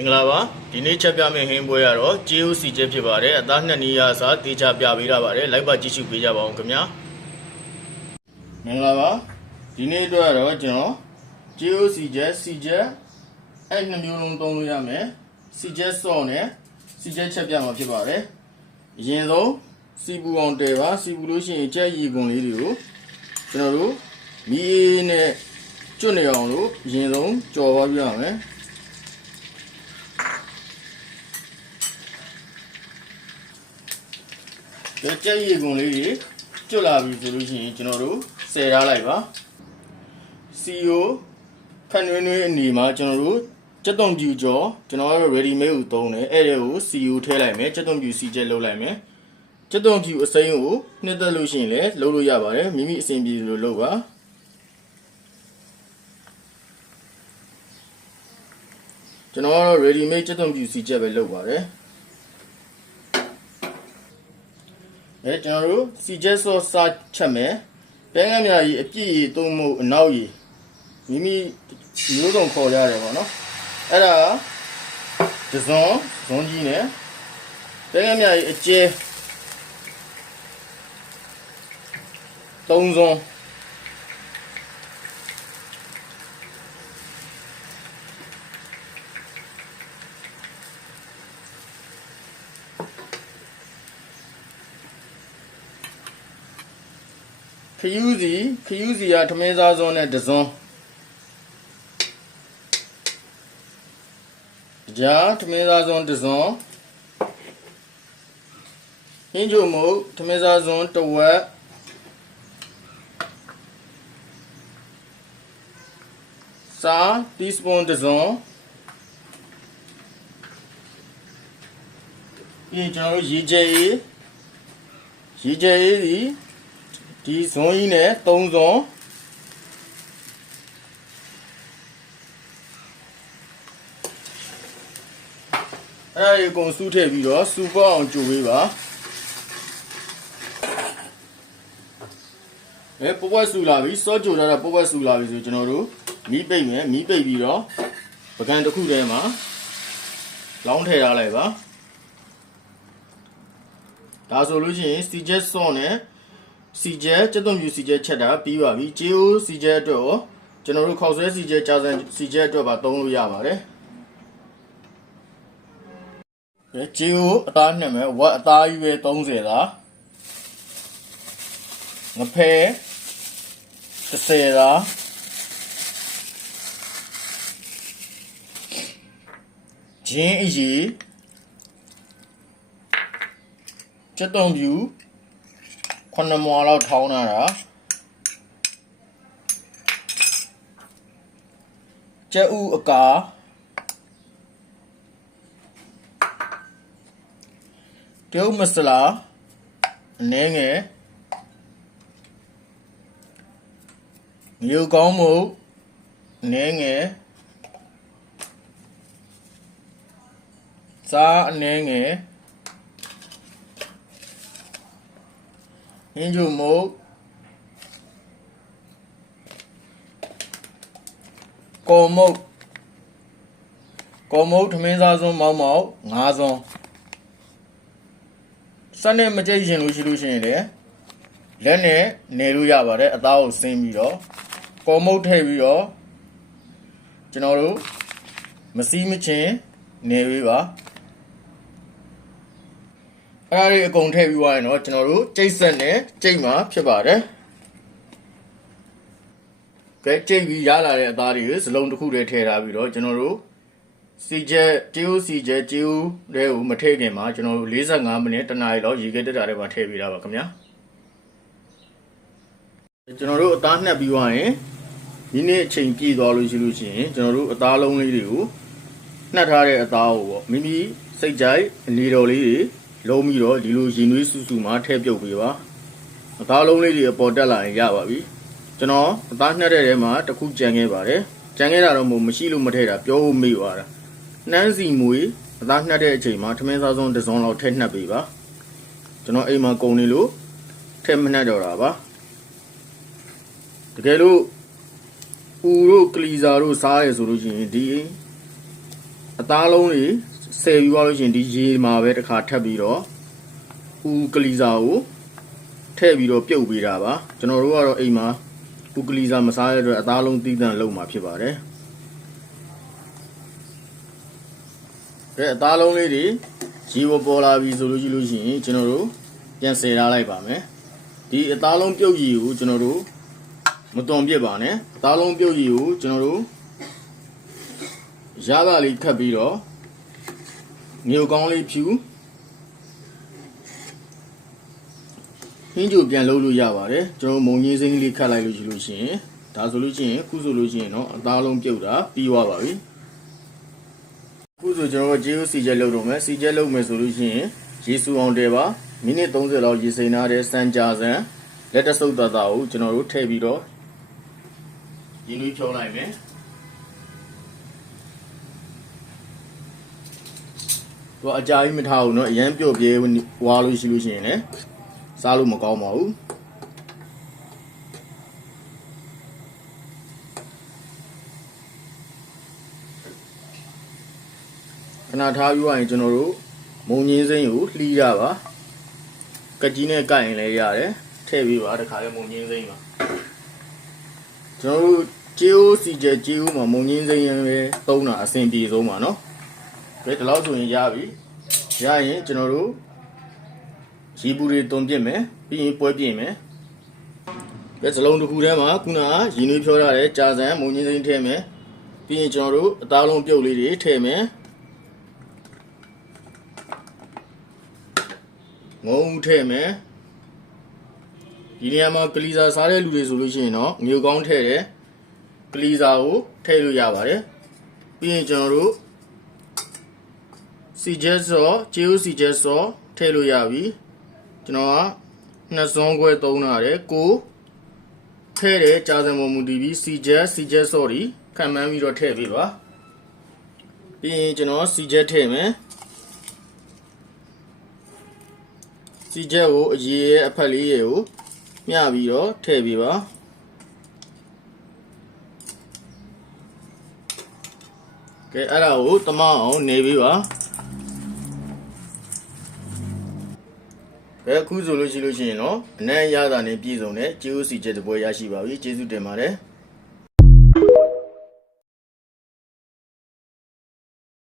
င်္ဂလာပါဒီနေ့ချက်ပြမယ့်ဟင်းပွဲကတော့ကြေးဥစီချက်ဖြစ်ပါတယ်အသားနှစ်နည်းရအစားတေချာပြပေးရပါတယ်လိုက်ပါကြည့်ရှုပေးကြပါအောင်ခင်ဗျာမင်္ဂလာပါဒီနေ့အတွက်တော့ကျွန်တော်ကြေးဥစီချက်အဲ့နှစ်မျိုးလုံးသုံးလို့ရမယ်စီချက်စော့နဲ့စီချက်ချက်ပြမှာဖြစ်ပါတယ်အရင်ဆုံးစီပူအောင်တဲပါစီပူလို့ရှိရင်ကြက်ရီကွန်လေးတွေကိုကျွန်တော်တို့မီးအေးနဲ့ကျွတ်နေအောင်လို့အရင်ဆုံးကြော်သွားပြရမယ်ကြက်ရီကွန်လေးတွေကျွတ်လာပြီဆိုလို့ရှိရင်ကျွန်တော်တို့ဆယ်ထားလိုက်ပါစီယိုခက်နွေးနွေးအနေမှာကျွန်တော်တို့ကြက်သွန်ပြူကြော်ကျွန်တော်တို့ ready made ကိုသုံးတယ်အဲ့ဒါကိုစီယိုထည့်လိုက်မယ်ကြက်သွန်ပြူစီချက်လုပ်လိုက်မယ်ကြက်သွန်ပြူအစိမ်းကိုနှစ်သက်လို့ရှိရင်လည်းလုပ်လို့ရပါတယ်မိမိအစဉ်ပြေလို့လုပ်ပါကျွန်တော်ကတော့ ready made ကြက်သွန်ပြူစီချက်ပဲလုပ်ပါတယ်ကျွန်တော်တို့စီချက်ဆော့စားချက်မယ်ပဲငါမြာကြီးအပြည့်ကြီးသုံးမှုအနောက်ကြီးမိမိမျိုးစုံခေါ်ရတယ်ပေါ့နော်အဲ့ဒါဒဇွန်ကြီးနဲ့ပဲငါမြာကြီးအကျဲ3စွန်းခယူးစီကထမင်းစားစွန်းနဲ့ဒဇွန်ကြားထမင်းစားစွန်းဒဇွန်ဟင်းချိုမုတ်ထမင်းစားစွန်းတဝက်စားတီစပွန်ဒဇွန်ပြီးကျွန်တော်တို့ရေကြဲဒီဒီဇွန်ကြီးနဲ့3ဇွန်အဲ့ဒီအကုန်စုထည့်ပြီးတော့စူပေါအောင်ကြိုပေးပါပွက်စူလာပြီစောကြိုထားတာပွက်စူလာပြီဆိုကျွန်တော်တို့မီးပိတ်မယ်မီးပိတ်ပြီးတော့ပကံတစ်ခုထဲမှာလောင်းထည့်ထားလိုက်ပါဒါဆိုလို့ရှိရင်စီချက်စော့နဲ့စီချက်ကြက်သွန်ပြူစီချက်ချက်တာပြီးပါပြီကြေးအိုးစီချက်အတွက်ရောကျွန်တော်တို့ခေါက်ဆွဲစီချက်ကြာစံစီချက်အတွက်ပါသုံးလို့ရပါတယ်ကြေးအိုးအသားနှစ်မယ်ဝက်အသားကြီးပဲ30သာငဖဲ30သာဂျင်းအရီကြက်သွန်ပြူ9 မွာလောက်ထောင်းလာတာကြက်ဥအကာတရုတ်မဆလာအနည်းငယ်မြို့ကောင်းမှုအနည်းငယ်စားအနည်းငယ်ဟင်းချိုမုတ်ကော်မုတ်ထမင်းစားစွန်းမောက်5စွန်းစက်နဲ့မကြိတ်ရှင်လို့ရှိလို့ရှိရင်လည်းလက်နဲ့နေလို့ရပါတယ်အသားကိုဆင်းပြီးတော့ကော်မုတ်ထည့်ပြီးတော့ကျွန်တော်တို့မစီးမချင်းနေပြီးပါအဲ့ဒါတွေအကုန်ထည့်ပြီးသွားရင်တော့ကျွန်တော်တို့ကြိတ်ဆက်နဲ့ကြိတ်မှာဖြစ်ပါတယ်ကြိတ်ပြီးရလာတဲ့အသားတွေကိုစလုံးတစ်ခုတည်းထည့်ထားပြီးတော့ကျွန်တော်တို့စီချက်ကြေးဥတွေကိုမထည့်ခင်မှာကျွန်တော်တို့45မိနစ်တနာရီလောက်ရေခဲတက်တာတွေပါထည့်ပေးတာပါခင်ဗျာကျွန်တော်တို့အသားနှက်ပြီးသွားရင်ဒီနေ့အချိန်ပြည့်သွားလို့ရှိလို့ရှိရင်ကျွန်တော်တို့အသားလုံးလေးတွေကိုနှက်ထားတဲ့အသားကိုပေါ့မိမိစိတ်ကြိုက်အနေတော်လေးတွေလုံးပြီးတော့ဒီလိုရင်သွေးစုမှာထည့်ပြုတ်ပေးပါအသားလုံးလေးတွေအပေါ်တက်လာရင်ရပါပြီကျွန်တော်အသားနှက်တဲ့ထဲမှာတစ်ခုကြံခဲ့ပါတယ်ကြံခဲ့တာတော့မရှိလို့မထည့်တာပြောဖို့မေ့သွားတာနှမ်းစီမွေအသားနှက်တဲ့အချိန်မှာထမင်းစားဆုံးတစ်စုံလောက်ထည့်နှက်ပေးပါကျွန်တော်အိမ်မှာကုန်နေလို့ထည့်မနှက်တော့တာပါတကယ်လို့ဦးတို့ကလီဇာတို့စားရဲဆိုလို့ရှိရင်ဒီ အသားလုံးတွေဆယ်ပြီးသွားလို့ရှိရင်ဒီရေမှာပဲတစ်ခါထပ်ပြီးတော့ဥကလီစာကိုထည့်ပြီးတော့ပြုတ်ပေးတာပါကျွန်တော်တို့ကတော့အိမ်မှာဥကလီစာမစားရတဲ့အတွက်အသားလုံးသီးသန့်လုပ်မှာဖြစ်ပါတယ်အသားလုံးလေးတွေရေပေါ်လာပြီဆိုလို့ရှိရင်ကျွန်တော်တို့ပြန်ဆယ်ထားလိုက်ပါမယ်ဒီအသားလုံးပြုတ်ရည်ကိုကျွန်တော်တို့မတွန်ပြစ်ပါနဲ့အသားလုံးပြုတ်ရည်ကိုကျွန်တော်တို့ရကလေးခတ်ပြီးတော့မြို့ကောင်းလေးဖြူဟင်းကြိုပြန်လုပ်လို့ရပါတယ်ကျွန်တော်မုံကြီးစိမ်းလေးခတ်လိုက်လို့ရှိရင်ဒါဆိုလို့ရှိရင်ခုဆိုလို့ရှိရင်တော့အသားလုံးပြုတ်တာပြီးသွားပါပြီခုဆိုကျွန်တော်တို့ဂျေယိုစီချက်လုပ်တော့မယ်စီချက်လုပ်မယ်ဆိုလို့ရှိရင်ရေစူအောင်တဲပါမိနစ်30လောက်ရေစိမ်းထားတဲ့စံကြာစံလက်တဆုပ်သားသားကိုကျွန်တော်တို့ထည့်ပြီးတော့ရင်းနှီးဖြုံးလိုက်မယ်တော့အကြာကြီးမထားဘူးเนาะအရန်ပြုတ်ပြေးဝါလို့ရှိလို့ရှိရင်လည်းစားလို့မကောင်းပါဘူးခဏထားယူရရင်ကျွန်တော်တို့မုံငင်းစိမ်းကိုလှီးရပါကကြီးနဲ့ကိုက်ရင်လည်းရတယ်ထည့်ပြီးပါတခါလေးမုံငင်းစိမ်းပါကျွန်တော်တို့ဂျီယိုစီဂျီယိုမှာမုံငင်းစိမ်းရပဲသုံးတာအဆင်ပြေဆုံးပါเนาะဒီလောက်ဆိုရင်ရပြီရရင်ကျွန်တော်တို့ရေပူတွေတွန်ပြစ်မယ်ပြီးရင်ပွဲပြစ်မယ်စလုံးတစ်ခုထဲမှာခုနကရင်းနှီးဖြောထားတဲ့ကြာစံမုံငင်းစိမ်းထည့်မယ်ပြီးရင်ကျွန်တော်တို့အသားလုံးပြုတ်လေးတွေထည့်မယ်ငုံထည့်မယ်ဒီနေရာမှာကလီစာစားတဲ့လူတွေဆိုလို့ရှိရင်တော့ငြိုကောင်းထည့်တယ်ကလီစာကိုထည့်လို့ရပါတယ်ပြီးရင်ကျွန်တော်တို့စီဂျက်ဆော့ဂျီယိုစီဂျက်ဆော့ထည့်လို့ရပြီကျွန်တော်ကနှစ်စွန်းခွဲသုံးရတယ်ကိုထည့်တယ်ကြာစံပေါ်မူတည်ပြီးစီဂျက်ဆော့ဒီခံမှန်းပြီးတော့ထည့်ပေးပါပြီးရင်ကျွန်တော်စီဂျက်ထည့်မယ်စီဂျက်ကိုအရေရဲ့အဖက်လေးရဲ့ကိုမျှပြီးတော့ထည့်ပေးပါကဲအဲ့ဒါကိုတမအောင်နေပေးပါအခုဆိုလို့ရှိရင်တော့အနံ့ရတာနဲ့ပြည်စုံတဲ့ဂျီယိုစီချက်တပွဲရရှိပါပြီကျေးဇူးတင်ပါတယ်